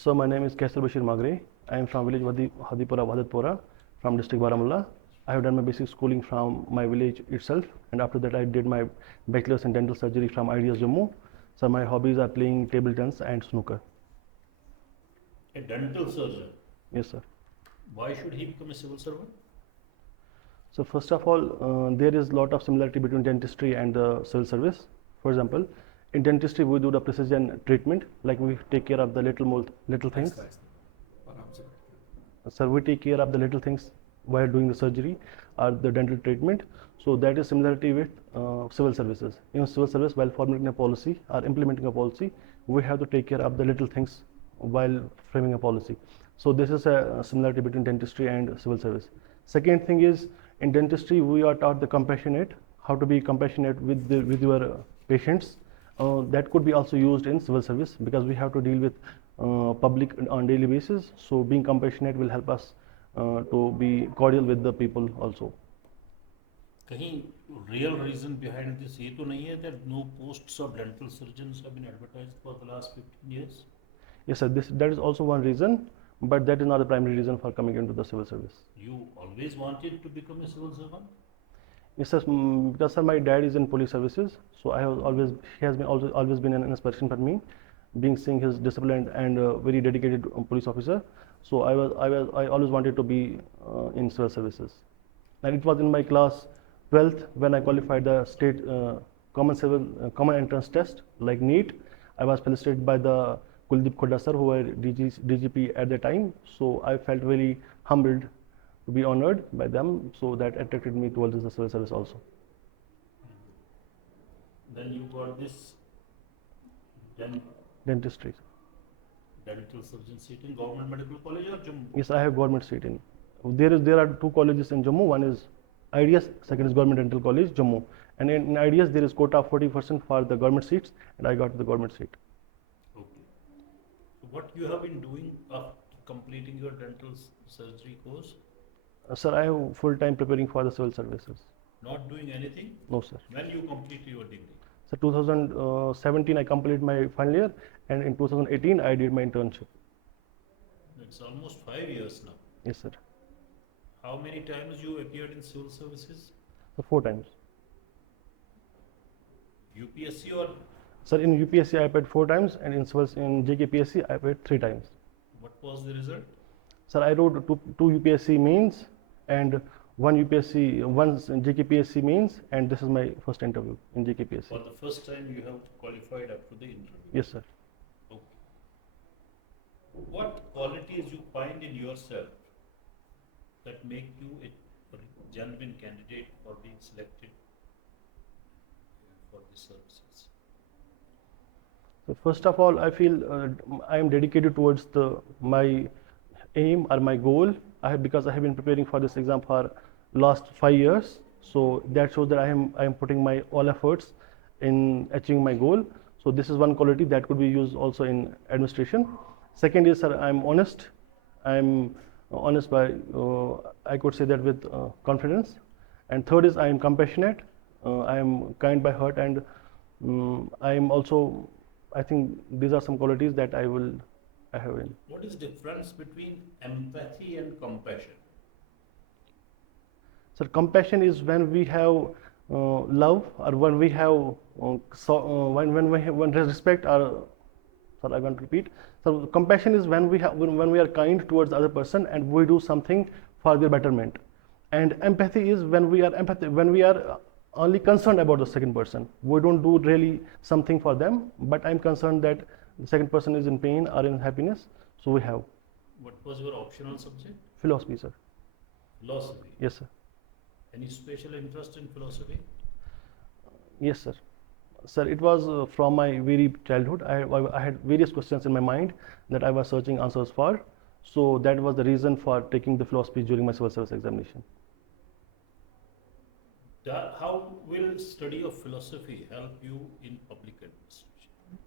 So my name is Kaisar Magray. I am from village Hadipura, Bhadatpura, from district Baramulla. I have done my basic schooling from my village itself, and after that I did my bachelor's in dental surgery from IAS Jammu. So my hobbies are playing table tennis and snooker. A dental surgeon. Yes, sir. Why should he become a civil servant? So first of all, there is a lot of similarity between dentistry and the civil service. For example, in dentistry we do the precision treatment, like we take care of the little things. So we take care of the little things while doing the surgery or the dental treatment. So that is similarity with civil services. In civil service, while formulating a policy or implementing a policy, we have to take care of the little things while framing a policy. So this is a similarity between dentistry and civil service. Second thing is, in dentistry we are taught the compassionate, how to be compassionate with your patients. That could be also used in civil service because we have to deal with public on daily basis. So being compassionate will help us to be cordial with the people also. कहीं real reason behind this ये तो नहीं है that no posts of dental surgeons have been advertised for the last 15 years? Yes, sir. That is also one reason, but that is not the primary reason for coming into the civil service. You always wanted to become a civil servant? Yes, sir. Because sir, my dad is in police services, so he has always been an inspiration for me, seeing his disciplined and very dedicated police officer. So I always wanted to be in civil services, and it was in my class 12th when I qualified the state common entrance test like NEET. I was felicitated by the Kuldeep Khoda sir, who were DGP at the time. So I felt very humbled to be honored by them. So that attracted me towards the civil service also. Then you got this Dentistry. Dental surgeon seat in Government Medical College or Jammu? Yes, I have government seat in. There are two colleges in Jammu. One is IAS, second is Government Dental College, Jammu. And in IAS there is quota of 40% for the government seats, and I got the government seat. Okay. So what you have been doing after completing your dental surgery course? Sir, I have full time preparing for the civil services. Not doing anything? No, sir. When you complete your degree? So 2017 I completed my final year, and in 2018 I did my internship. It's almost 5 years now. Yes, sir. How many times you appeared in civil services? So 4 times. UPSC or? Sir, in UPSC I appeared 4 times, and in JKPSC I appeared 3 times. What was the result? Sir, I wrote two UPSC mains and one JKPSC mains, and this is my first interview in JKPSC. For the first time you have qualified up to the interview? Yes, sir. Okay. What qualities you find in yourself that make you a genuine candidate for being selected for the services? So first of all, I feel I am dedicated towards my aim or my goal. Because I have been preparing for this exam for last 5 years. So that shows that I am putting my all efforts in achieving my goal. So this is one quality that could be used also in administration. Second is, sir, I am honest. I am honest by I could say that with confidence. And third is I am compassionate. I am kind by heart, and I am also, I think these are some qualities that I have in. What is the difference between empathy and compassion? So compassion is when we have love, or when we have when respect, or sorry, I want to repeat. So compassion is when we are kind towards the other person and we do something for their betterment. And empathy is when we are only concerned about the second person. We don't do really something for them, but I'm concerned that the second person is in pain or in happiness. So we have. What was your optional subject? Philosophy, sir. Philosophy? Yes, sir. Any special interest in philosophy? Yes, sir. Sir, it was from my very childhood. I had various questions in my mind that I was searching answers for. So that was the reason for taking the philosophy during my civil service examination. How will study of philosophy help you in public administration?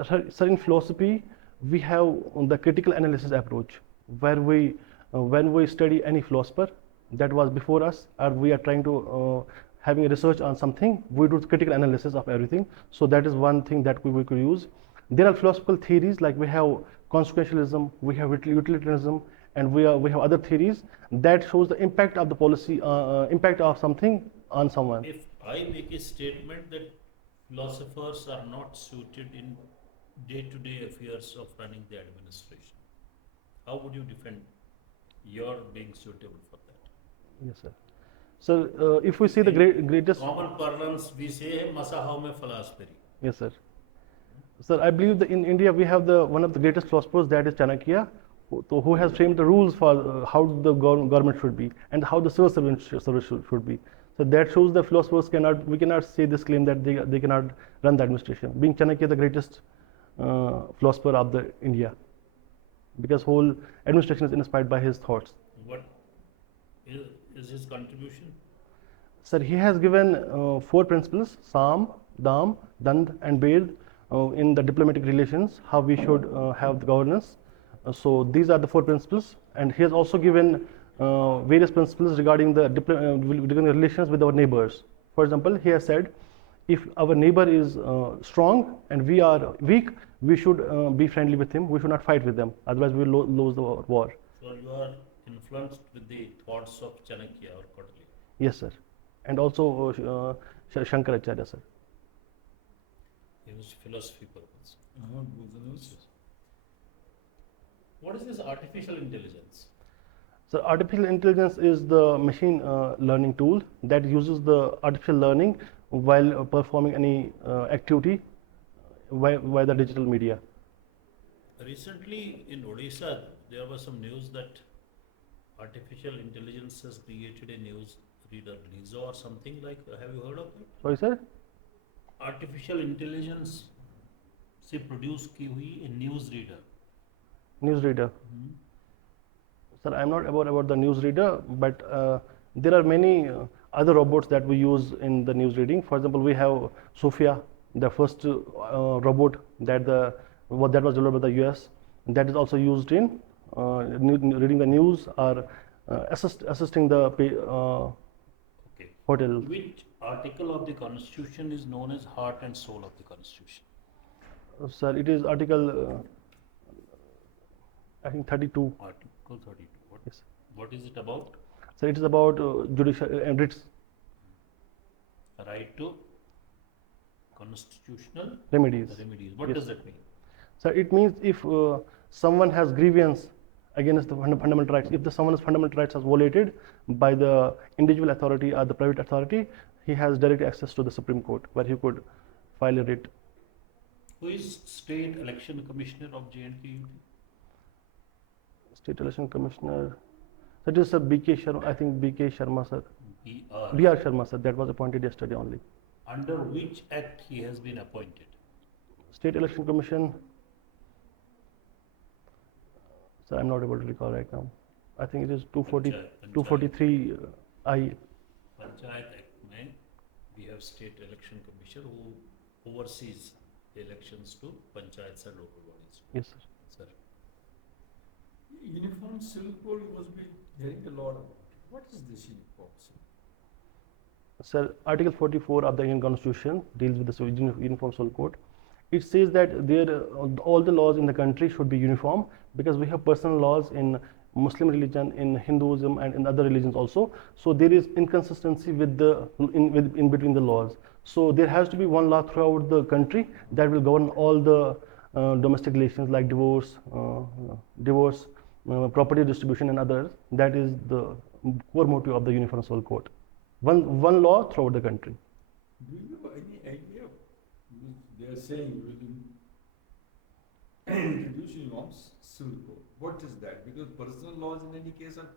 Okay, sir, in philosophy, we have the critical analysis approach, where when we study any philosopher that was before us, or we are trying to having a research on something, we do critical analysis of everything. So that is one thing that we could use. There are philosophical theories like we have consequentialism, we have utilitarianism, and we have other theories that shows the impact of the policy, impact of something on someone. If I make a statement that philosophers are not suited in day-to-day affairs of running the administration, how would you defend your being suitable for that? Yes, sir. So if we see the greatest, Common parlance, we say, "Masa how mein philosophy." yes, sir. Sir, I believe that in India we have the one of the greatest philosophers, that is Chanakya, who has framed the rules for how the government should be and how the civil service should be. So that shows the philosophers we cannot say this claim that they cannot run the administration. Being Chanakya the greatest philosopher of the India, because whole administration is inspired by his thoughts. What is his contribution? Sir, he has given 4 principles: Sam, Dam, Dand, and Ved in the diplomatic relations, how we should have the governance. So these are the 4 principles, and he has also given various principles regarding regarding the relations with our neighbors. For example, he has said, if our neighbor is strong and we are weak, we should be friendly with him. We should not fight with them, otherwise we will lose the war. So you are influenced with the thoughts of Chanakya or Kodali. Yes, sir, and also Shankaracharya, sir. He was philosophy purpose. What is this artificial intelligence? So artificial intelligence is the machine learning tool that uses the artificial learning while performing any activity via the digital media. Recently in Odisha, there was some news that artificial intelligence has created a news reader, Lizo or something like. Have you heard of it? Sorry, sir? Artificial intelligence से produce की हुई a news reader. Newsreader. Sir, I am not aware about the newsreader, but there are many other robots that we use in the news reading. For example, we have Sophia, the first robot that was developed by the US. That is also used in reading the news or assisting the Okay. hotel. Which article of the Constitution is known as heart and soul of the Constitution? Sir, it is article, I think 32. Article 32. Yes. What is it about? So it is about judicial and writs. Right to constitutional Remedies. What Yes. does that mean? So it means if someone has grievance against the fundamental rights, if someone's fundamental rights are violated by the individual authority or the private authority, he has direct access to the Supreme Court where he could file a writ. Who is State Election Commissioner of J&K? State Election Commissioner, that is Sir BK Sharma, I think BK Sharma, sir. BR. BR Sharma, sir, that was appointed yesterday only. Under which act he has been appointed? State Election Commission, sir, I'm not able to recall right now. I think it is 243 I. Panchayat Act में we have State Election Commissioner who oversees the elections to panchayats and local bodies. Yes, sir. Sir. Uniform civil code you must be hearing a lot about. What is this uniform civil? Sir, Article 44 of the Indian Constitution deals with the Uniform Civil Code. It says that all the laws in the country should be uniform, because we have personal laws in Muslim religion, in Hinduism, and in other religions also. So there is inconsistency in between the laws. So there has to be one law throughout the country that will govern all the domestic relations like divorce, property distribution, and others. That is the core motive of the Uniform Civil Code. One law throughout the country. Do you have any idea? They are saying we will introduce uniform civil code. What is that? Because personal laws in any case are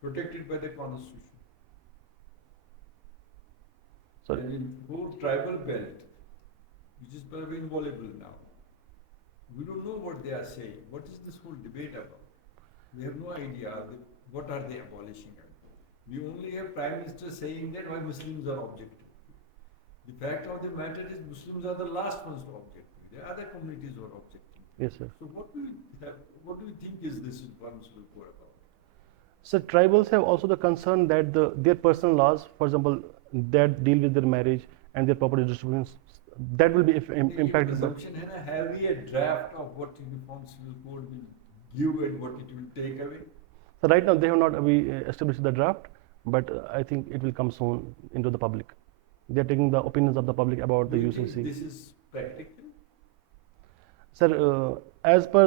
protected by the Constitution. Sorry. And in whole tribal belt, which is probably inviolable now, we don't know what they are saying. What is this whole debate about? We have no idea what are they abolishing. We only have Prime Minister saying that why Muslims are objective. The fact of the matter is Muslims are the last ones to object. There are other communities who are objecting. Yes, sir. So what do you think is this Uniform Civil Code about? So tribals have also the concern that their personal laws, for example, that deal with their marriage and their property distributions, that will be ये impacted by. presumption है ना, have we a draft of what Uniform Civil Code will give and what it will take away? So right now they have not established the draft, but I think it will come soon into the public. They are taking the opinions of the public about the Do you think UCC. this is practical? Sir, as per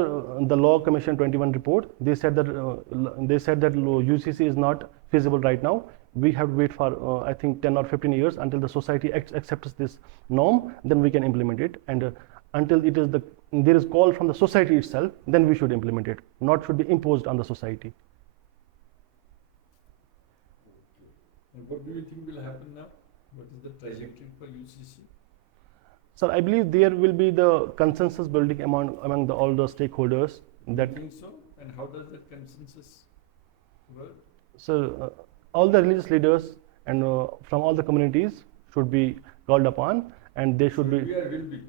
the Law Commission 21 report, they said that UCC is not feasible right now. We have to wait for I think 10 or 15 years until the society accepts this norm. Then we can implement it. And until there is call from the society itself, then we should implement it. Not should be imposed on the society. And what do you think will happen now? What is the trajectory for UCC? Sir, I believe there will be the consensus building among all the stakeholders. That, You think so? And how does that consensus work? so all the religious leaders and from all the communities should be called upon, and they should be. Or will be?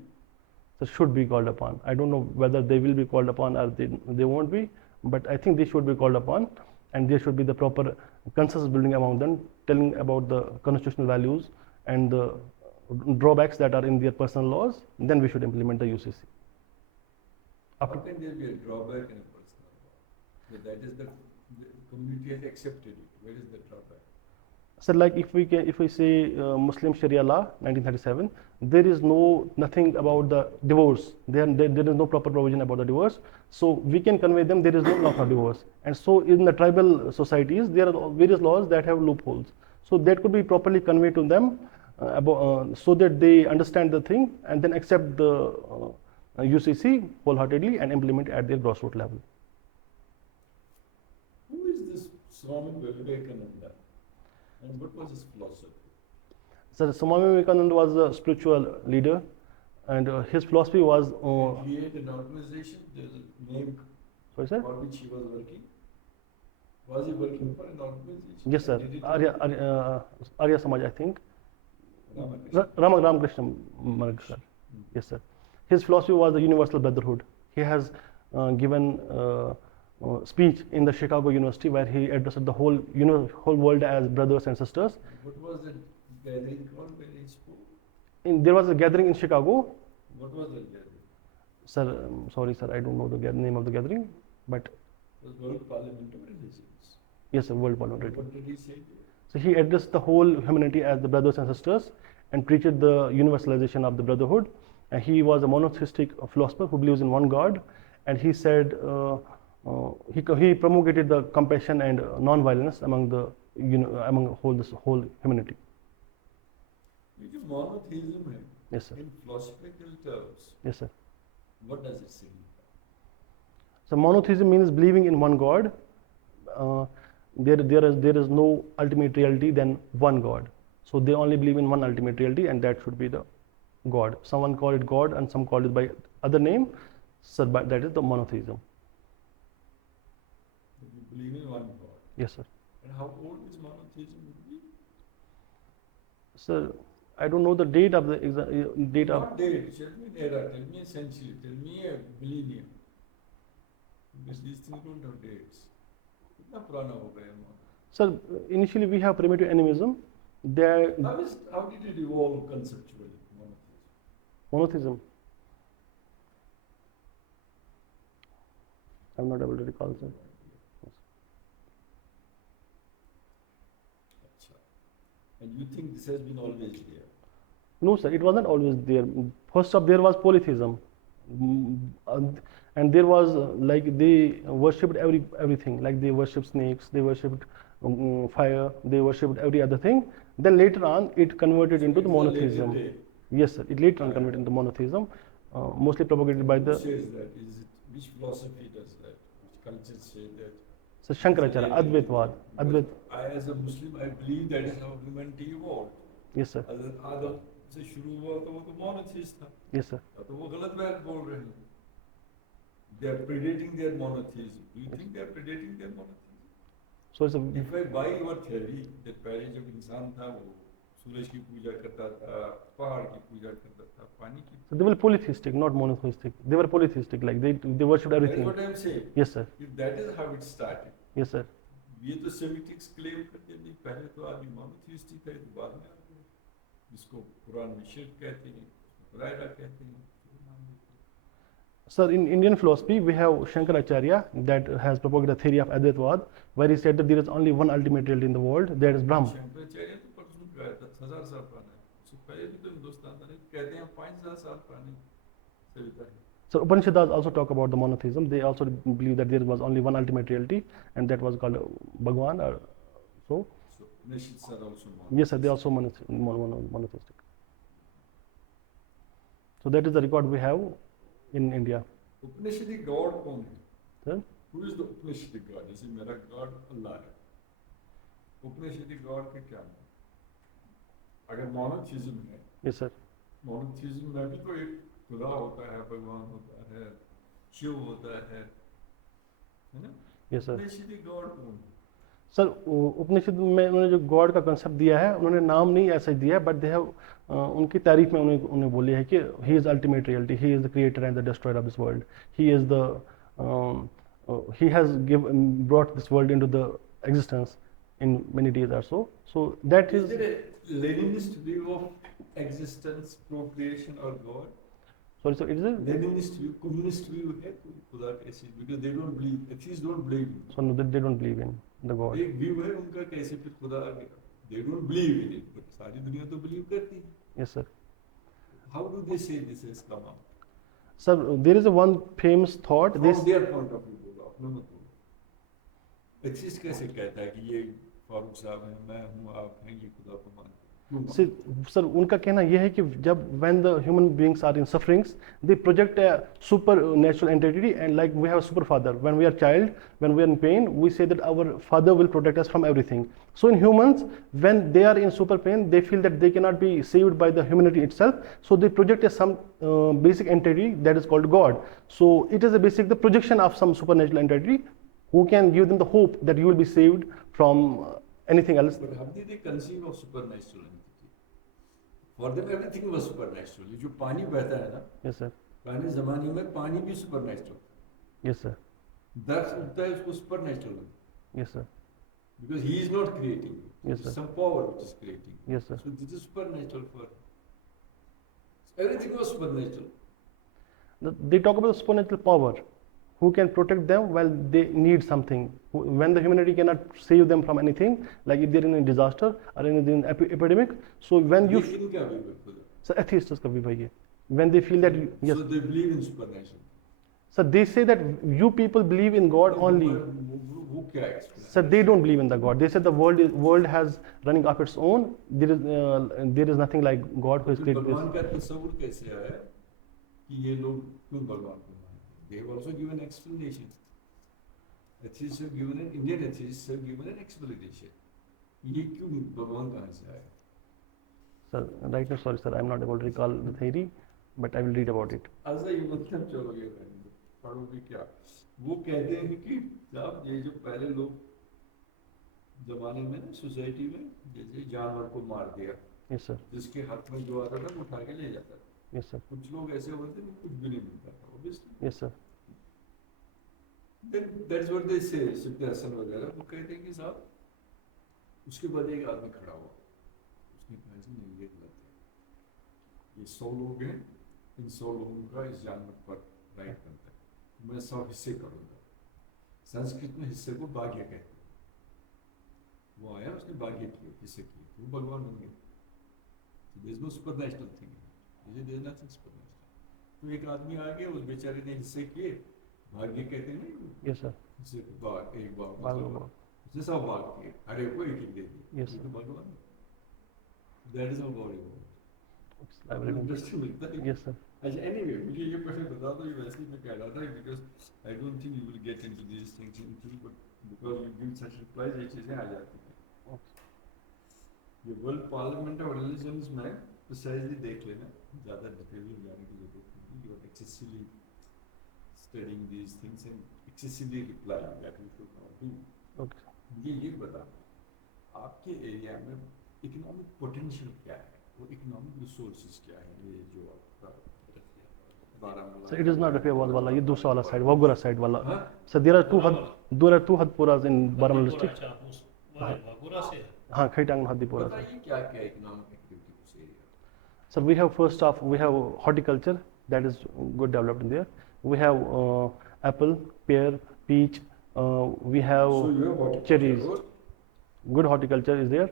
So should be called upon. I don't know whether they will be called upon or they won't be, but I think they should be called upon, and there should be the proper consensus building among them, telling about the constitutional values and the drawbacks that are in their personal laws. Then we should implement the UCC. How can there be a drawback in a personal law? So that is the community has accepted it. Where is the drawback? So like if we say Muslim Sharia law 1937, there is nothing about the divorce. There is no proper provision about the divorce. So we can convey them there is no law for divorce. And so in the tribal societies there are various laws that have loopholes. So that could be properly conveyed to them so that they understand the thing and then accept the UCC wholeheartedly and implement it at their grassroots level. Who is this Swami Vivekananda? And what was his philosophy? So Swami Vivekananda was a spiritual leader, and his philosophy was. He had an organization, there's a name Sorry, sir? for which he was working. Was he working for an organization? Yes, sir. Did it Arya Samaj, I think. Ramakrishna. Ramakrishna Maharaj, sir. Yes, sir. His philosophy was the universal brotherhood. He has given speech in the Chicago University where he addressed the whole world as brothers and sisters. What was the gathering called when he spoke? There was a gathering in Chicago. What was the gathering? Sir, sorry, sir, I don't know the name of the gathering, but It was World Parliament of Religions. yes, sir, World Parliament. What did he say? So he addressed the whole humanity as the brothers and sisters and preached the universalization of the brotherhood. And he was a monotheistic philosopher who believes in one God. And he said he promulgated the compassion and non-violence among this whole humanity. ये जो monotheism है, Yes, sir. in philosophical terms, Yes, sir. what does it signify? So monotheism means believing in one God. There is no ultimate reality than one God. So they only believe in one ultimate reality, and that should be the God. Someone call it God, and some call it by other name. So that is the monotheism. That you believe in one God. Yes, sir. And how old this monotheism would be? Sir, I don't know the date of the date of. Not date, tell me an era, tell me a century, tell me a millennium. Because these things don't have dates. कितना पुराना हो गया mono? Sir, initially we have primitive animism. There How did it evolve conceptually, monotheism? monotheism. I'm not able to recall, sir. Achha. And you think this has been always there? No, sir, it wasn't always there. First up, there was polytheism, and there was like they worshipped everything. Like they worshipped snakes, they worshipped fire, they worshipped every other thing. Then later on, it converted into the monotheism. Yes, sir. It later on converted into monotheism, mostly propagated by Who the. says that? Which philosophy does that? Which cultures say that? So Shankaracharya, Advaitvad, Advait. I, as a Muslim, I believe that is how humanity evolved. Yes, sir. आदम से शुरू हुआ तो वो तो monotheist था. Yes, sir. तो वो गलत बात बोल रहे हैं. They are predating their monotheism. Do you think they are predating their monotheism? So it's a. If I buy your theory that पहले जब इंसान था वो सूरज की पूजा करता था, पहाड़ की पूजा करता था, पानी की. So they were polytheistic, not monotheistic. They were polytheistic, like they worshipped everything. That's what I'm saying. Yes, sir. If that is how it started. Yes, sir. ये तो सेमिटिक्स क्लेम करते हैं पहले तो आदमी मोनोथिस्टिक है तो बाद में जिसको कुरान में शिर्क कहते हैं रायरा कहते हैं। Sir, in Indian philosophy, we have Shankaracharya that has propagated the theory of Advaitwad, where he said that there is only one ultimate reality in the world, that is Brahma. Shankaracharya तो परसों गया था, 1000 साल पुराना है, उससे पहले भी तो हिंदुस्तान था, कहते हैं 5000 साल पुरानी सभ्यता है। So Upanishads also talk about the monotheism. They also believe that there was only one ultimate reality, and that was called Bhagwan. Or so. So Upanishads are also Yes, sir. They are also monotheistic. So that is the record we have in India. Upanishadic God कौन है? Sir? Who is the Upanishadic God? जैसे मेरा God अल्लाह है। Upanishadic God के क्या है? अगर monotheism है, Yes, sir. monotheism में भी तो एक खुदा होता है, भगवान होता है, शिव होता है ना? Yes, sir. Upanishadic God कौन है? सर उपनिषद में उन्होंने जो गॉड का कंसेप्ट दिया है, उन्होंने नाम नहीं ऐसा ही दिया है, बट दे हैव उनकी तारीफ में उन्हें बोली है कि he is ultimate reality, he is the creator and the destroyer of this world, he is the he has brought this world into the existence in many days or so. So that Is there a Leninist view of existence, procreation or God? sorry, so it is a, Leninist view, communist view है खुदा कैसे? Because they don't believe, atheists don't believe. so no, they don't believe in the God. एक view है उनका कैसे फिर खुदा आ गया? They don't believe in it, but सारी दुनिया तो believe करती है. Yes, sir. How do they say this has come up? Sir, there is a one famous thought. From This their point of view बोलो, अपना मत बोलो. Atheist कैसे कहता है कि ये फारूक साहब हैं, मैं हूँ, आप हैं, ये खुदा को मानते हैं? sir, उनका कहना यह है कि जब when the human beings are in sufferings, they project a supernatural entity, and like we have a super father. When we are child, when we are in pain, we say that our father will protect us from everything. So in humans, when they are in super pain, they feel that they cannot be saved by the humanity itself. So they project some basic entity that is called God. So it is a basic the projection of some supernatural entity who can give them the hope that you will be saved from anything else. But how did they conceive of supernatural entity? For them everything was supernatural. ये जो पानी बहता है ना, Yes, sir. पुराने ज़माने में पानी भी supernatural था. Yes, sir. दर्द उठता है उसको supernatural लगता है. Yes, sir. Because he is not creating. Yes, It is sir. some power which is creating. Yes, sir. So this is supernatural for him. Everything was supernatural. They talk about the supernatural power who can protect them while they need something. When the humanity cannot save them from anything, like if they're in a disaster or in an epidemic, so when you... ये किनका भी बिल्कुल. So atheists का भी भाई है. When they feel that, yes. So they believe in supernatural. So they say that you people believe in God only. वो क्या है? So they don't believe in the God. They said the world has running of its own. There is nothing like God who has created this. भगवान का तस्वीर कैसे आया कि ये लोग क्यों भगवान को मानते हैं? They have also given explanation. Atheists have given an Indian atheists have given an explanation. ये क्यों भगवान कहाँ से आया? Sir, right now, sorry sir, I am not able to recall the theory, but I will read about it. ऐसा ही मतलब चलो ये पढ़ोगे क्या? वो कहते हैं कि जब ये जो पहले लोग जमाने में ना सोसाइटी में जैसे जानवर को मार दिया, Yes, sir. जिसके हाथ में जो आता था वो उठा के ले जाता था. Yes, sir. कुछ लोग ऐसे होते हैं कुछ भी नहीं मिलता था, obviously. Yes, sir. Then that's what they say. सिद्ध हसन वगैरह वो कहते हैं कि साहब उसके बाद एक आदमी खड़ा हुआ, उसने कहा कि नहीं ये गलत है, ये 100 लोग हैं, इन 100 लोगों का इस जानवर पर राइट बनता है, मैं 100 हिस्से करूँगा. संस्कृत में हिस्से को भाग्य कहते हैं. वो आया उसने भाग्य किए, हिस्से किए, वो भगवान बन गए. So there is no supernatural thing. There is nothing supernatural. तो एक आदमी आ गया, उस बेचारे ने हिस्से किए, भाग्य कहते हैं नहीं? Yes, sir. हिस्से भाग, एक भाग, Bhagwan. उसने सब भाग किए, हर एक को एक एक दे दिया. Yes, ये sir. तो भगवान है. That is how God is. I will remember. Interesting मिलता है. Yes, sir. अच्छा, anyway, मुझे ये प्रश्न बता दो, ये वैसे ही मैं कह रहा था, because I don't think you will get into these things into, but because you give such replies, ये चीजें आ जाती हैं. Okay. ये वर्ल्ड पार्लियामेंट ऑफ रिलीजन्स में प्रिसाइजली देख लेना, ज़्यादा डिटेल में जाने की जरूरत नहीं. You are excessively studying these things and excessively replying, that you should not do. Okay. मुझे ये बता, आपके एरिया में इकोनॉमिक पोटेंशियल क्या है, वो इकोनॉमिक रिसोर्सेज क्या है, ये जो आपका Baramulla. So it is not Rafia wala, ये दूसरा वाला side, Wagura side वाला. हाँ? So there are two Hadpuras in Baramulla district. अच्छा, उस वागुरा से है. हाँ, Khaitang Hadipura. बताइए क्या क्या इकोनॉमिक एक्टिविटी उस area. So we have first off, we have horticulture that is good developed in there. We have apple, pear, peach. We have So you have horticulture. cherries. Good horticulture is there.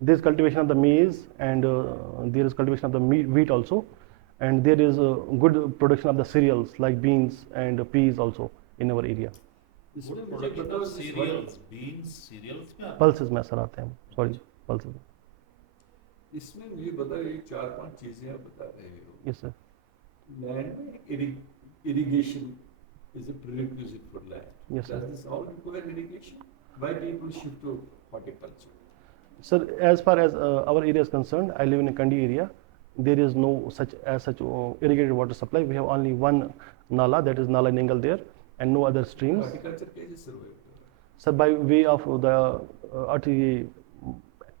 There is cultivation of the maize and there is cultivation of the wheat also, and there is good production of the cereals like beans and peas also in our area. इसमें Good मुझे production बताओ of इस cereals, beans, cereals में आता है? Pulses में sir आते हैं, sorry, pulses. इसमें मुझे बताओ ये 4-5 चीजें आप बता रहे हो. Yes sir. Land में irrigation is a prerequisite for land. Yes, sir. Does this all require irrigation? Why people shift to horticulture? Sir, as far as our area is concerned, I live in a Kandi area. There is no such irrigated water supply. We have only one nala, that is Nala Ningal there, and no other streams. Horticulture कैसे survive कर रहा है? Sir, by way of the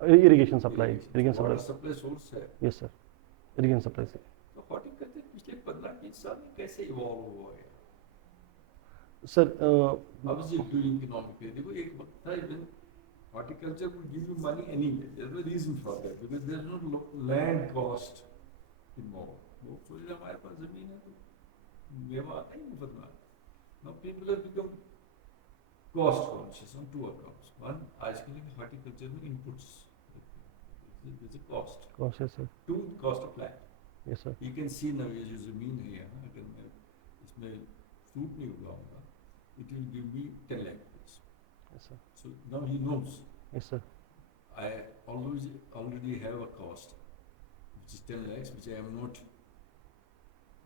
irrigation supply. Irrigation Water supply. supply source है. Yes sir. Irrigation supply. Sir. तो horticulture पिछले 15-20 साल में कैसे evolve हुआ है? Sir, How is it doing economically? देखो एक वक्त था when horticulture would give you money anyway. There's no reason for that because there's no land cost involved. वो सोच रहे हमारे पास जमीन है तो मेवा आता ही मुफ्त में. Now people have become cost conscious on two accounts. One, आजकल के horticulture में inputs. There's a cost. cautious sir. Two, cost of land. Yes sir. You can see now ये जो जमीन है यहाँ अगर मैं इसमें fruit नहीं उगाऊंगा, it will give me 10 lakh rupees. Yes sir. So now he knows Yes sir. I already have a cost, which is 10 lakhs, which I am not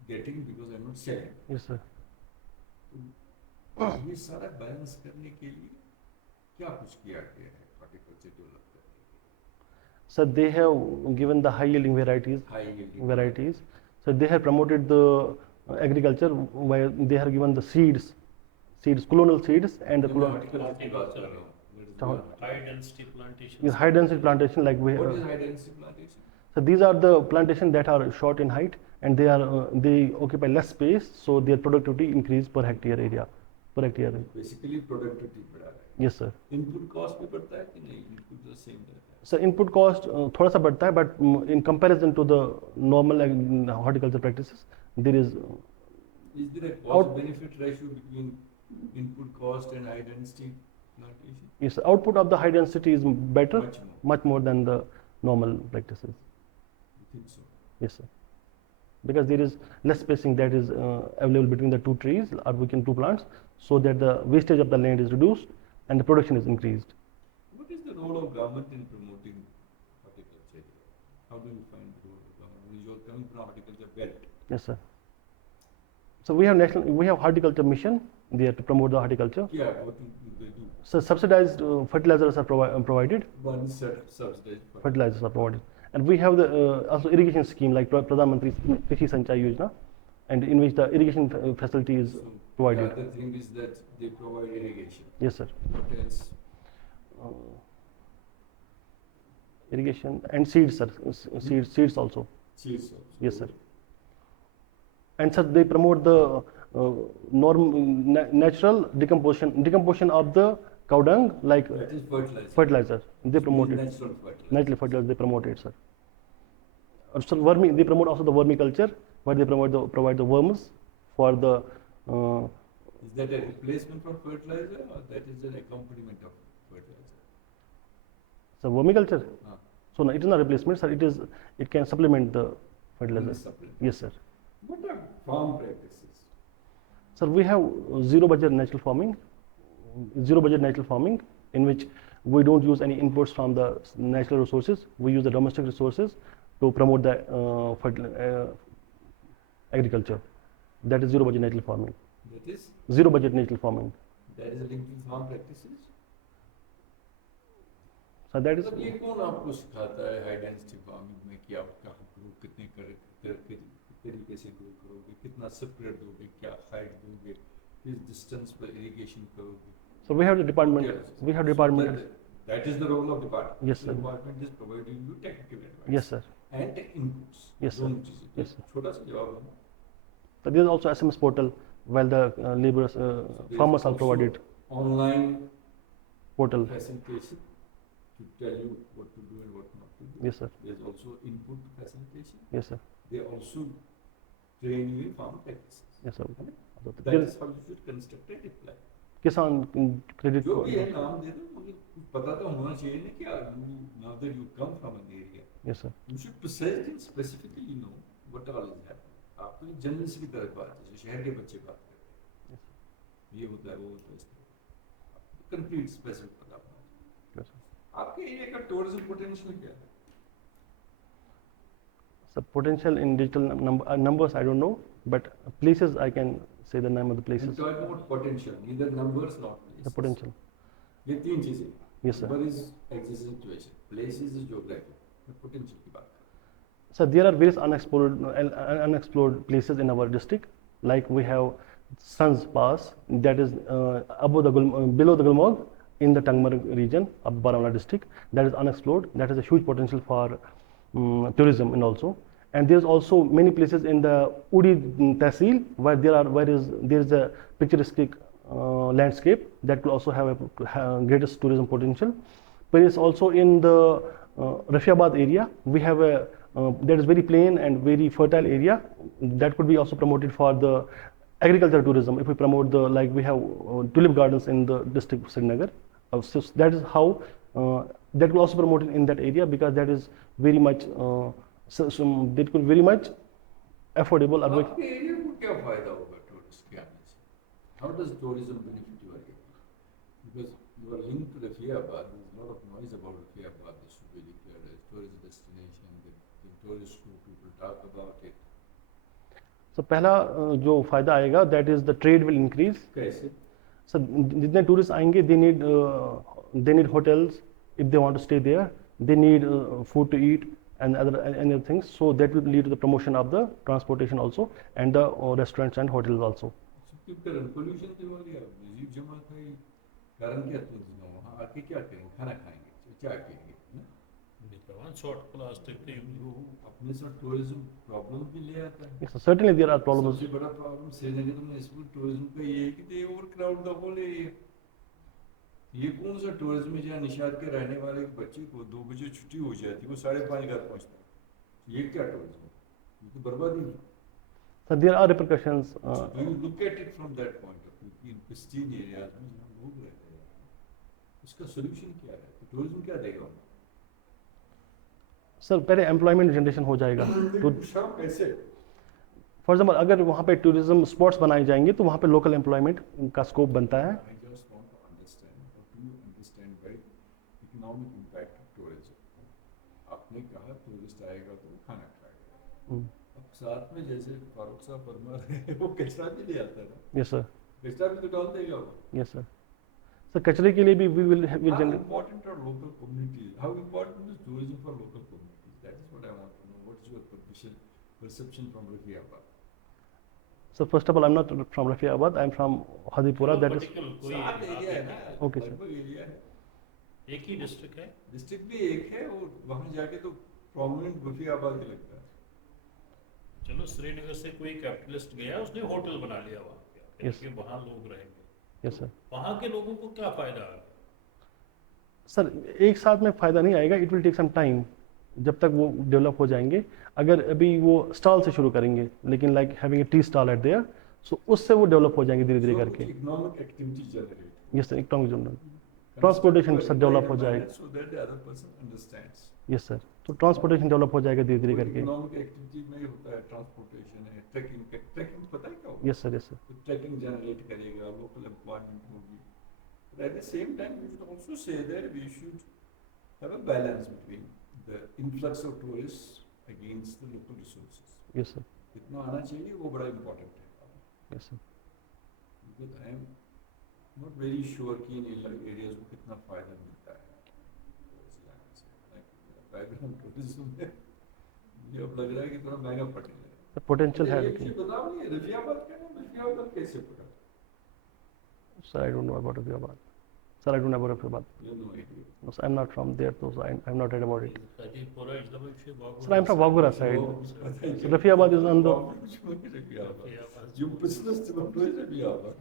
getting because I am not selling. Yes sir. ये सारा balance करने के लिए क्या कुछ किया गया है horticulture डेवलप करने के Sir, they have given the high yielding varieties. लिए? High yielding Varieties. So they have promoted the agriculture where they have given the seeds, colonial seeds and the मैं colonial. horticulture की बात कर रहा हूँ. हाँ. High density plantations. Is high density plantation like we What is high density plantation? so these are the plantation that are short in height and they are they occupy less space, so their productivity increase per hectare area. Basically productivity बढ़ा रहा है. Yes sir. Input cost भी बढ़ता है कि नहीं? Input the same रहता है. So input cost थोड़ा सा बढ़ता है, but in comparison to the normal horticulture practices, there is Is there a cost benefit ratio between input cost and high density plantation? yes, output of the high density is better, Much more. much more than the normal practices. You think so? Yes sir. Because there is less spacing that is available between the two trees or between two plants, so that the wastage of the land is reduced and the production is increased. What is the role of government in promoting horticulture? How do you find the role of government? You are coming from horticulture belt. Yes sir. So we have horticulture mission there to promote the horticulture. Yeah, what do they do? So subsidized fertilizers are provided. One subsidized. Fertilizers are provided, and we have the also irrigation scheme like Pradhan Mantri Krishi Sanchay Yojana, and in which the irrigation facility is So provided. the other thing is that they provide irrigation. Yes sir. What else? Irrigation and seeds sir. Seeds also. Seeds also. Yes sir. And sir, they promote the natural decomposition of the cow dung like That is fertilizer. fertilizer. They promote it. Natural fertilizer. Natural fertilizer they promote it, sir. So they promote also the vermiculture, where they provide the worms for the. Is that a replacement for fertilizer or that is an accompaniment of fertilizer? So vermiculture. Ah, So no, it is not replacement, sir. It can supplement the fertilizer. supplement. Yes, sir. What are farm practices? Sir, we have zero budget natural farming, in which we don't use any inputs from the natural resources. We use the domestic resources to promote the agriculture. That is zero budget natural farming. That is Zero budget natural farming. linked to farm practices. So that is मतलब ये कौन आपको सिखाता है high density farming में कि आप कहाँ ग्रो कितने तरीके से ग्रो करोगे, कितना स्प्रेड दोगे, क्या हाइट दोगे, किस डिस्टेंस पर इरिगेशन करोगे? So we have the department. Yes. We have So department. that is the role of department. Yes, The sir. department is providing you technical advice. Yes, sir. And inputs. Yes, sir. दोनों चीजें. Yes, sir. छोटा सा जवाब है. So there is also SMS portal, while the laborers, So there is farmers are also provided Online portal. facilitation. to tell you what to do and what not to do. Yes, sir. There's also input facilitation. Yes, sir. They also train you in farm practices. Yes, sir. That is how you should construct a reply. किसान credit जो भी है नाम दे दो, मुझे कुछ पता तो होना चाहिए ना कि now that you come from an area, Yes, sir. you should precisely specifically know what all is happening. आप तो जर्नलिस्ट की तरह बात है, जैसे शहर के बच्चे बात करते हैं, ये होता है वो होता है, इस तरह कंप्लीट स्पेसिफिक पता होना चाहिए। Yes, sir. आपके एरिया का टूरिज्म पोटेंशियल क्या है? So potential in digital numbers I don't know, but places I can say the name of the I'm places. talking about potential, neither numbers nor places. The potential. ये तीन चीजें। Yes, sir. Number is existing situation, places is geography, potential की बात कर। So there are various unexplored places in our district. Like we have Sons Pass, that is above the below the Gulmarg in the Tangmarg region of Baramulla district. That is unexplored. That has a huge potential for tourism and also. And there's also many places in the Udi Tehsil where there is a picturesque landscape that will also have a greatest tourism potential. But it's also in the Rafiabad area. We have a that is very plain and very fertile area that could be also promoted for the agricultural tourism. If we promote the, like we have tulip gardens in the district of Srinagar, so that is how that will also promote in that area, because that is very much that could very much affordable. आपके area को क्या फायदा होगा tourist के आने से? How does tourism benefit your area? Because you are linked to Rafiabad, there is a lot of noise about Rafiabad. This should be declared as tourist destination. The tourists go, people talk about it. So पहला जो फायदा आएगा, that is the trade will increase. कैसे? So जितने tourist आएंगे, they need hotels if they want to stay there. They need food to eat and other things. So that will lead to the promotion of the transportation also, and the restaurants and hotels also. Pollution तो हो गया, music जमा था, कारण क्या तुम वहाँ आके क्या करेंगे? खाना खाएंगे, क्या करेंगे? शॉर्ट प्लास्टिक के अपने साथ टूरिज्म प्रॉब्लम भी ले आता है। Yes, certainly there are problems. सबसे बड़ा प्रॉब्लम श्रीनगर में इसमें टूरिज्म का ये है कि they overcrowd the whole area. ये कौन सा टूरिज्म है जहाँ निशात के रहने वाले बच्चे को 2 बजे छुट्टी हो जाती है, वो 5:30 घर पहुँचता है? ये क्या टूरिज्म है? ये तो बर्बादी है। So there are repercussions. Do you look at it from that point of view? In pristine areas में जहाँ लोग रहते हैं, इसका सोल्यूशन क्या है? तो टूरिज्म क्या देगा? सर पहले एम्प्लॉयमेंट जनरेशन हो जाएगा। तो कैसे? फॉर एग्जाम्पल अगर वहाँ पे टूरिज्म स्पॉट्स बनाए जाएंगे तो वहाँ पे लोकल एम्प्लॉयमेंट का स्कोप बनता है। I just want to understand, or do you understand by economic impact of tourism? आपने कहा टूरिस्ट आएगा तो खाना खाएगा। अब साथ में जैसे फारूक साहब फरमा रहे हैं, वो कचरा भी ले आता है ना? Yes sir. कचरा भी तो डाल देगा वो। Yes sir. सर कचरे के लिए भी we will How generate. important are local communities? How important is tourism for local communities? That is what I want to know. What is your perception from Rafiabad? So first of all, I'm not from Rafiabad. I'm from Hadipura. That is सात area है ना? Okay, sir. लगभग area है। एक ही district है। District भी एक है और वहाँ जाके तो प्रोमिनेंट रफियाबाद ही लगता है। चलो श्रीनगर से कोई कैपिटलिस्ट गया, उसने होटल बना लिया वहाँ पे, Yes. कि वहाँ लोग रहेंगे। Yes sir. वहाँ के लोगों को क्या फायदा है? सर एक साथ में फ़ायदा नहीं आएगा, it will take some time जब तक वो डेवलप हो जाएंगे। अगर अभी वो स्टॉल से शुरू करेंगे, लेकिन like having a tea stall at there, so उससे वो डेवलप हो जाएंगे धीरे धीरे करके। Economic activity generate. Yes sir, economic general transportation sir develop हो जाएगा। So that the other person understands. Yes sir, तो ट्रांसपोर्टेशन डेवलप हो जाएगा धीरे धीरे करके। इकोनॉमिक एक्टिविटी में होता है ट्रांसपोर्टेशन है, ट्रैकिंग पता है क्या होगा? Yes sir, yes sir. तो ट्रैकिंग जनरेट करेगा, लोकल एम्प्लॉयमेंट होगी। But at the same time, we should also say that we should have a balance between the influx of tourists against the local resources. Yes sir, कितना आना चाहिए वो बड़ा important है। Yes sir. Because I am not very sure कि इन areas को कितना फायदा मिलता है। बैकग्राउंड टूरिज्म में मुझे अब लग रहा है कि थोड़ा महंगा पड़ेगा। पोटेंशियल है ये लेकिन। बताओ ये रफियाबाद का नाम रफियाबाद कैसे पड़ा? Sir, I don't know about Rafiabad. Sir, I don't know about Rafiabad. You know idea. No, sir, I'm not from there, so I have not read about it. Hadipura is the way she walks. Sir, I'm from Wagura side. So Rafiabad is on the. You business development Rafiabad.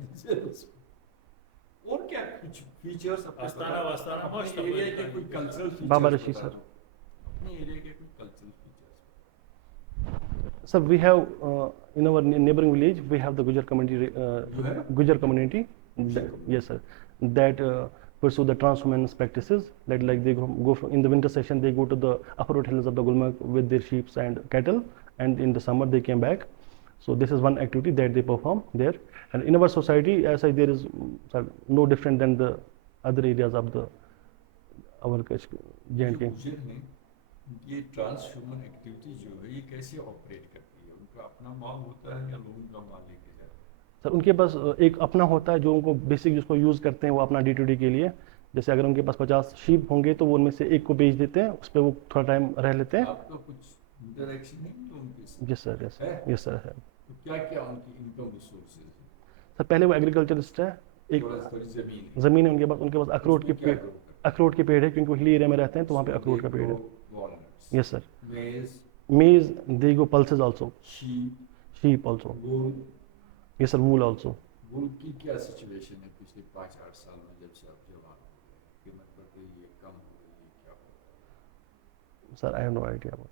और क्या कुछ features आस्थाना वास्थाना most of area it के can कोई be cultural features Baba Rishi sir. अपने area के कोई cultural features Sir, we have in our neighboring village we have the Gujar community. You have? Gujar community. Gujar Yes, sir. That pursue the transhumance practices. That like they go in the winter session they go to the upper hills of the Gulmarg with their sheep and cattle, and in the summer they came back. So this is one activity that they perform there. And in our society, as I there is sir, no different than the other areas of the our J&K. गुजर में ये trans human activity जो है ये कैसे operate करती है? उनका अपना माल होता है या लोगों का माल लेके जाते हैं? सर उनके पास एक अपना होता है जो उनको बेसिक जिसको यूज़ करते हैं वो अपना डे टू डे के लिए। जैसे अगर उनके पास 50 शीप होंगे तो वो उनमें से एक को बेच देते हैं, उस पर वो थोड़ा टाइम रह लेते हैं। आपका कुछ इंटरेक्शन नहीं है उनके साथ? यस सर, यस है? यस सर है। तो क्या क्या उनकी इनकम रिसोर्सेज है? सर पहले वो एग्रीकल्चरिस्ट है, एक थोड़ी जमीन है। ज़मीन है उनके पास अखरोट के उसमें क्या पेड़, grow करते हैं? अखरोट के पेड़ है क्योंकि वो हिली एरिया में रहते हैं तो वहाँ पे So अखरोट का they पेड़ है। grow walnuts, yes sir. maize, maize they go pulses also, sheep, sheep also, wool. Yes sir, wool also. Wool की क्या सिचुएशन है पिछले 5-8 साल में जब से आप जवान हो गए? कीमत बढ़ रही है, कम हो रही है, क्या हो रहा है? Sir I have no idea about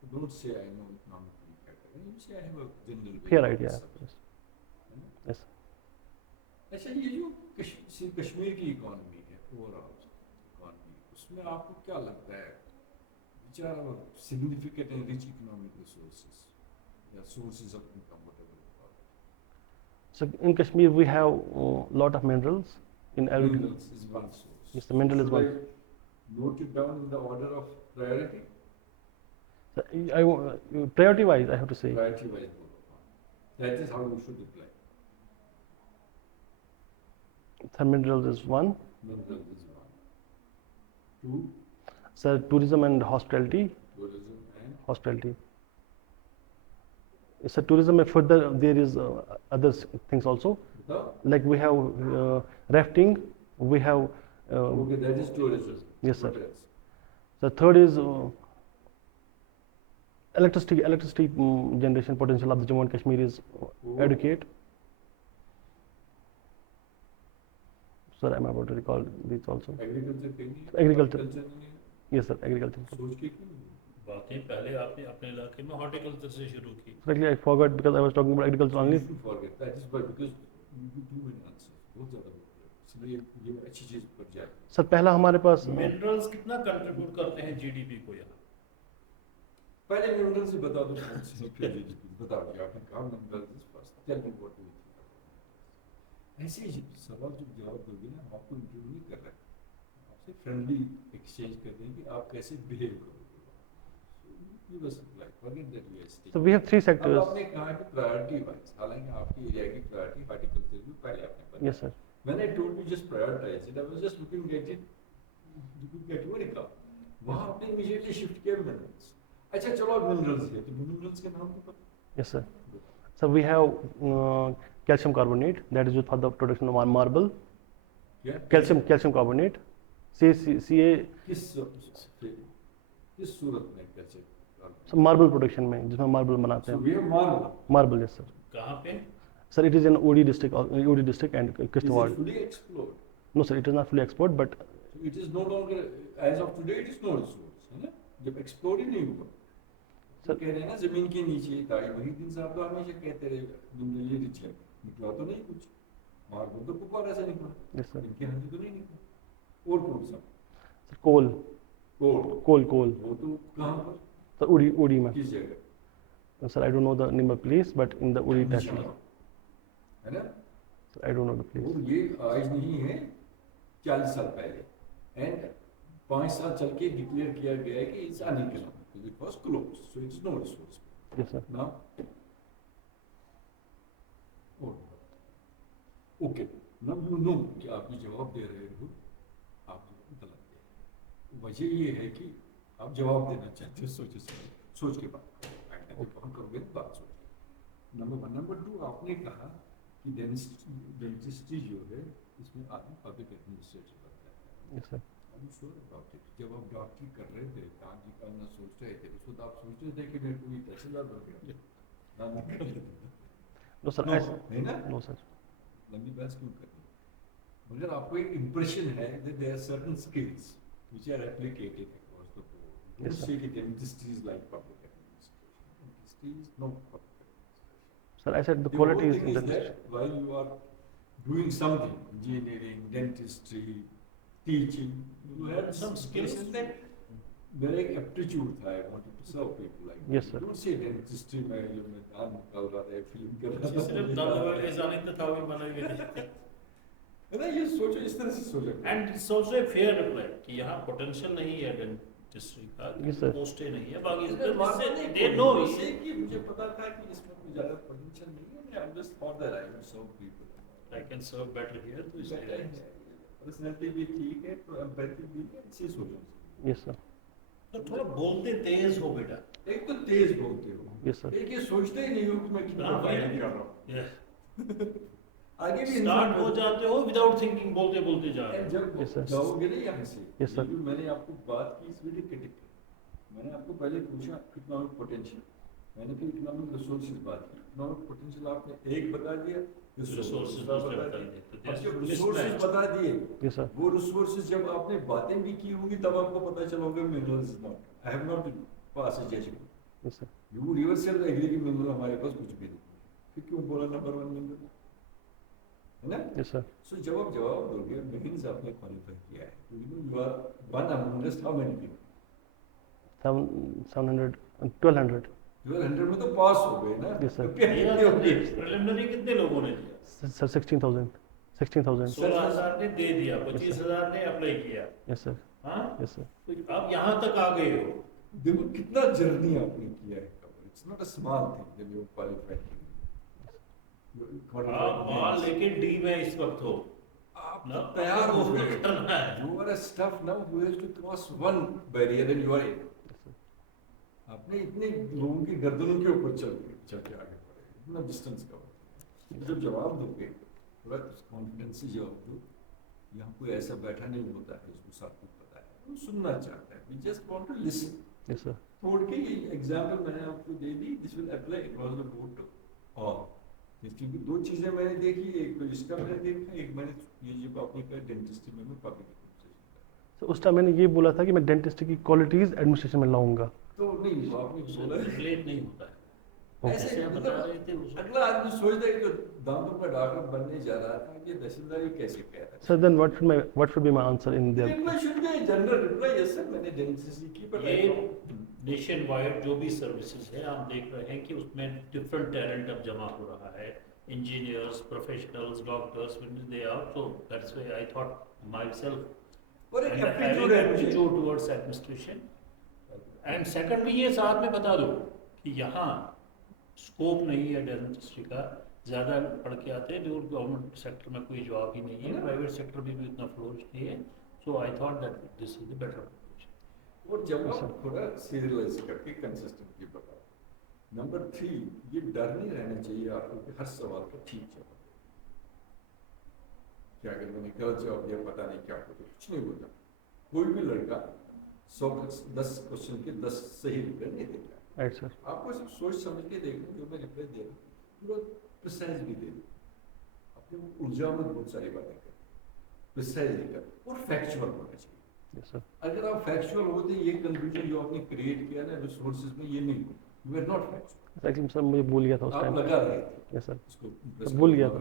So don't say I know economically better. You say I have a general fair view of idea. the subject. है ना? यस अच्छा, ये जो कश्मीर की इकोनॉमी है, ओवरऑल इकोनॉमी, उसमें आपको क्या लगता है which are our significant and rich economic resources या sources of income, whatever you call it? So in Kashmir we have lot of minerals in every. Minerals is one source. Yes, the mineral is Should one. I note it down in the order of priority? So, priority wise I have to say. Priority wise बोलो. That is how you should reply. Sir, minerals is one. Minerals is one. Two, Sir, tourism and hospitality. tourism and Hospitality. Sir, tourism further there is other things also. the Like we have rafting, we have. okay, that is tourism. Yes, sir. What else? The third is electricity generation potential of the Jammu and Kashmir is adequate. Sir, I'm about to recall these also. Agriculture कहीं नहीं? Agriculture. Horticulture नहीं है? Yes, sir, agriculture. सोच के क्यों नहीं? बातें पहले आपने अपने इलाके में हॉर्टिकल्चर से शुरू की। Frankly, I forgot because I was talking about agriculture only. You should forget. That is why, because you do an answer. बहुत ज़्यादा बोल रहे हो। इसलिए ये अच्छी चीज़ पर जाए। सर पहला हमारे पास मिनरल्स कितना कंट्रीब्यूट करते हैं जीडीपी को यार? पहले मिनरल से बता दो कौन सी फिर GDP बताओ कि आपने कहा mineral is first. Tell me what you think. ऐसे ही सवाल जब जवाब दोगे ना, आपको इंटरव्यू नहीं कर रहे, आपसे फ्रेंडली एक्सचेंज कर रहे हैं कि आप कैसे बिहेव करोगे। You must like forget that you are so state. we have three अब sectors. आपने कहा कि प्रायोरिटी वाइज, हालांकि आपकी एरिया की प्रायोरिटी हॉर्टिकल्चर भी पहले आपने बताया। Yes, sir. When I told you just prioritize it, I was just looking at it, you could get what it come. वहाँ आपने immediately shift किया minerals. अच्छा चलो अब minerals है, तो minerals के नाम तो पता? Yes, sir. So we have calcium carbonate that is used for the production of marble. क्या? Calcium carbonate. Ca किस सूरत में कैसे? so marble production में जिसमें marble बनाते So हैं. we have marble. Marble, yes, sir. कहाँ पे? Sir, it is in OD district and Is it Kishtwar. fully explored? No, sir, it is not fully export, but So it is no longer, as of today, it is no resource, है ना? जब explore ही नहीं हुआ, तो Sir- कह रहे हैं ना जमीन के नीचे था, वही दिन साहब तो हमेशा कहते रहे मिनरल रिच है, निकला तो नहीं कुछ, मार्बल तो कुपारा से निकला, yes, sir. इनके यहाँ से तो नहीं निकला। और कौन सा? Sir, coal, कोल, coal. वो तो कहाँ पर? Sir, OD में. किस जगह? Sir, I don't know the name of place, but in the OD tehsil. है ना? Sir, I don't know the place. और ये आज नहीं है, 40 साल पहले, एंड 5 साल चल के डिक्लेयर किया गया है कि it's uneconomic, it was closed, so it's no resource. Yes, sir. Now, okay, now you know कि आप जो जवाब दे रहे हो, आप गलत है। वजह ये है कि आप जवाब देना चाहते हो सोच के बाद, हम करोगे तो बात सोच के। नंबर 1, नंबर 2, आपने कहा कि डेंटिस्ट्री जो है इसमें आदमी पब्लिक एडमिनिस्ट्रेटर बनता है। Yes, sir. I'm sure about it. जब आप डॉक्टरी कर रहे थे, दांत निकालना सोच रहे थे, उसको तो आप सोचते थे कि मेरे को ये तहसीलदार बन गया। No, sir. No, I- है ना? No, sir. लंबी बहस क्यों करनी? मगर आपको एक impression है that there are certain skills which are replicated across the board. Don't Yes, sir. say that dentistry is like public administration. Dentistry is not public administration. Sir, I said the The quality whole is thing in is the that while you are doing something, engineering, dentistry, teaching, you have Some skills. that मेरा एक aptitude था, I wanted to serve people like Yes, that. sir. Don't say dentistry में जो मैं दांत निकाल रहा था, film कर रहा था, सिर्फ दांतों वाले जाने तो था भी बना हुआ नहीं। है ना, ये सोचो इस तरह से सोचो। And it's also a fair reply कि यहाँ पोटेंशियल नहीं है डेंटिस्ट्री का, Yes, sir. पोस्टें नहीं है, बाकी दे नो कि मुझे पता था कि इसमें कोई ज़्यादा पोटेंशियल नहीं है, मैं just for that I will serve people. I can serve better here, तो इसलिए पर्सनालिटी भी ठीक है, तो एम्पैथी भी है, अच्छी सोचो। Yes, sir. तो थोड़ा बोलते तेज हो बेटा। एक तो तेज बोलते हो, Yes, sir. एक ये सोचते ही नहीं हो कि मैं कितना हाँ, फाइनल वही। कर रहा हूँ। Yes. आगे भी स्टार्ट हो जाते हो विदाउट थिंकिंग, बोलते बोलते जा रहे हो। जब Yes, sir. जाओगे ना यहाँ से, Yes, sir. ये जो मैंने आपको बात की, इस वीडियो क्रिटिक, मैंने आपको पहले पूछा इकोनॉमिक पोटेंशियल, मैंने फिर इकोनॉमिक रिसोर्सेज बात की, इकोनॉमिक पोटेंशियल आपने एक बता दिया, रिसोर्सेज दूसरे बता दिए, तो अब जब there's रिसोर्सेज mismatch। बता दिए, Yes, sir. वो रिसोर्सेज जब आपने बातें भी की होंगी तब आपको पता चला होगा minerals is not, I have not pass a judgement, Yes, sir. You would yourself agree कि मिनरल हमारे पास कुछ भी नहीं है, फिर क्यों बोला नंबर 1 मिनरल, है ना? Yes, sir. सो जवाब दोगे, मींस आपने क्वालिफाई किया है, तो you are one amongst how many people, 700, 1200. 1200 में तो पास हो गए ना। Yes, sir. तो क्या कितने हो गए? प्रिलिमिनरी कितने लोगों ने दिया? Sir, 16,000. 16,000. 16,000 ने दे दिया, 25,000 ने अप्लाई किया। Yes, sir. हाँ? Yes, sir. तो अब यहाँ तक आ गए हो। देखो कितना जर्नी आपने किया है cover, it's not a small thing जब यू क्वालिफाई। आप वहाँ लेके डी में इस वक्त हो। आप ना, तैयार हो आपको गए, करना है। You are a stuff now who has to cross one barrier and you are in. Yes, sir. आपने इतने लोगों की गर्दनों के ऊपर चल के आगे बढ़े, इतना डिस्टेंस कवर। जब जवाब दोगे थोड़ा कॉन्फिडेंस से जवाब दो, यहाँ कोई ऐसा बैठा नहीं होता है जिसको सब कुछ पता है, वो सुनना चाहता है, we just want to listen. Yes, sir. छोड़ के ये एग्जाम्पल मैंने आपको दे दी, this will apply across the board all, क्योंकि दो चीजें मैंने देखी, एक तो इसका मैंने देखा, एक मैंने ये जो आपने कहा डेंटिस्ट्री में मैं पब्लिक एडमिनिस्ट्रेशन, So, उस टाइम मैंने ये बोला था कि मैं डेंटिस्ट की क्वालिटीज एडमिनिस्ट्रेशन में लाऊंगा. तो नहीं वो आपने बोला रिलेट नहीं होता है। Okay. ऐसे जैसे आप बता रहे थे उसको। अगला आदमी सोचता है कि जो दांतों का डॉक्टर बनने जा रहा था, ये तहसीलदारी कैसे कह रहा है? Sir, then what should be my answer in there? It should be a general reply, yes sir, मैंने डेंटिस्ट्री की, पर ये नेशन वाइड जो भी सर्विसेज है हम देख रहे हैं कि उसमें डिफरेंट टैलेंट अब जमा हो रहा है, engineers, professionals, doctors, they are, so that's why I thought myself और एक aptitude towards administration. And secondly ये साथ में बता दो कि यहाँ स्कोप नहीं है डेंटिस्ट्री का, ज़्यादा पढ़ के आते हैं जो गवर्नमेंट सेक्टर में कोई जॉब ही नहीं है, प्राइवेट सेक्टर में भी उतना फ्लोरिश नहीं है, so I thought that this is the better. और जब आप थोड़ा सीरियलाइज करके कंसिस्टेंटली बताओ। नंबर 3, ये डर नहीं रहना चाहिए आपको कि हर सवाल का ठीक जवाब, क्या अगर मैंने गलत जवाब दिया पता नहीं क्या होगा, कुछ नहीं होता। कोई भी लड़का 10 क्वेश्चन के 10 सही रिप्लाई नहीं देता। Right, sir. आपको सिर्फ सोच समझ के देखना, जो मैं रिप्लाई दे रहा हूँ पूरा प्रिसाइज भी दे दो, अपने ऊर्जा में बहुत सारी बातें कर, प्रिसाइज कर और फैक्चुअल होना चाहिए। Yes, sir. अगर आप फैक्चुअल होते, ये कंफ्यूजन जो आपने क्रिएट किया ना रिसोर्सेज में, ये नहीं हो, you are not factual. Exactly, sir. मुझे भूल गया था उस आप टाइम. लगा रहे थे Yes, sir. इसको, भूल गया था.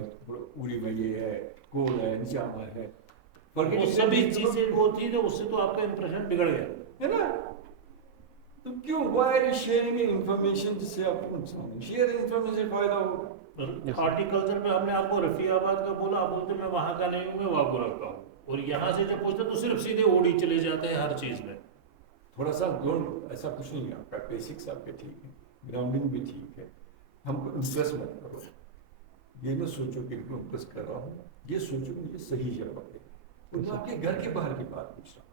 उड़ी में ये है, कोल है, निजामा है, वो सभी चीजें वो थी जो उससे तो आपका इंप्रेशन बिगड़ गया है ना। तो क्यों why are you sharing information जिससे आपको नुकसान है? शेयर इंफॉर्मेशन फायदा होगा। हॉर्टिकल्चर में हमने आपको रफियाबाद का बोला, आप बोलते मैं वहाँ का नहीं हूँ, मैं वागुरा का हूँ, और यहाँ से जब पूछते तो सिर्फ सीधे ओडी चले जाते हैं हर चीज में। थोड़ा सा डोंट, ऐसा कुछ नहीं है, आपका बेसिक्स आपके ठीक है, ग्राउंडिंग भी ठीक है, हमको इम्प्रेस मत करो, ये मत सोचो कि इनको इम्प्रेस कर रहा हूँ, ये सोचो कि ये सही जवाब है। तो मैं आपके घर के बाहर की बात पूछ रहा हूँ,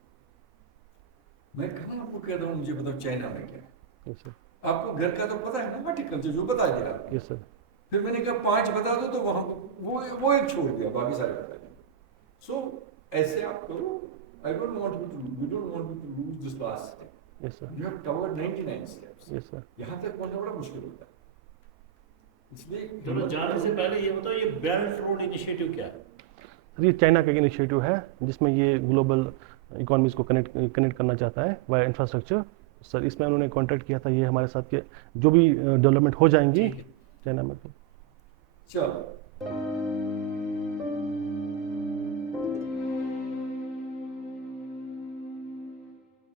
मैं कहाँ आपको कह रहा हूँ मुझे बताओ चाइना में क्या है? Yes, sir. आपको घर का तो पता है ना, हॉर्टिकल्चर जो बता दिया। Yes, sir. फिर मैंने कहा 5 बता दो, तो वहाँ वो एक छोड़ दिया, बाकी सारे बता दिए। सो ऐसे आप करो, I don't want you to, we don't want you to lose this last step. Yes, sir. You have covered 99 steps. Yes, sir. यहाँ तक पहुँचना बड़ा मुश्किल होता है, इसलिए चलो जाने से पहले ये बताओ, ये बेल्ट रोड इनिशिएटिव क्या है? सर ये चाइना का एक इनिशिएटिव है जिसमें ये ग्लोबल इकोनॉमीज को कनेक्ट करना चाहता है वाया इंफ्रास्ट्रक्चर। सर इसमें उन्होंने कॉन्टैक्ट किया था ये हमारे साथ के जो भी डेवलपमेंट हो जाएंगी ठीक है। चाइना में तो। चलो